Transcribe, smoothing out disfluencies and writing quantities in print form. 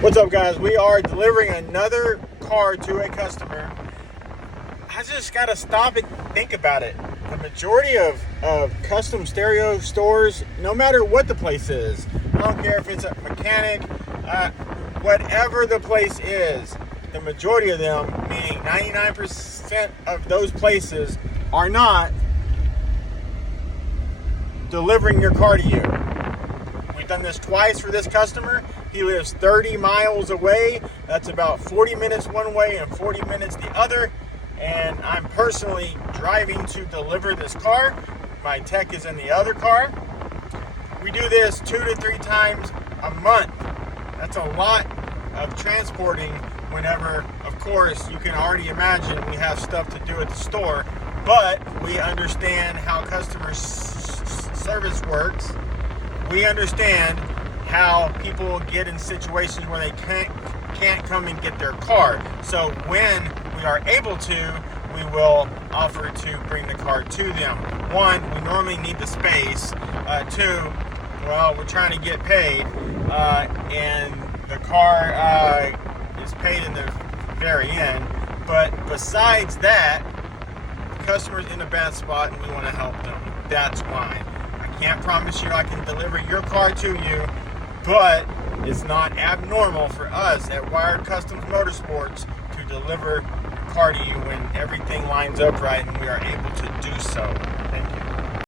What's up, guys? We are delivering another car to a customer. I just gotta stop and think about it. The majority of custom stereo stores, no matter what the place is, I don't care if it's a mechanic, whatever the place is, the majority of them, meaning 99% of those places, are not delivering your car to you. We've done this twice for this customer. He lives 30 miles away. That's about 40 minutes one way and 40 minutes the other. And I'm personally driving to deliver this car. My tech is in the other car. We do this 2 to 3 times a month. That's a lot of transporting whenever, of course, you can already imagine we have stuff to do at the store, but we understand how customer service works. We understand how people get in situations where they can't come and get their car. So when we are able to, we will offer to bring the car to them. One, we normally need the space. Two, well, we're trying to get paid, and the car is paid in the very end. But besides that, the customer's in a bad spot and we want to help them. That's why. I can't promise you I can deliver your car to you, but it's not abnormal for us at Wired Customs Motorsports to deliver a car to you when everything lines up right and we are able to do so.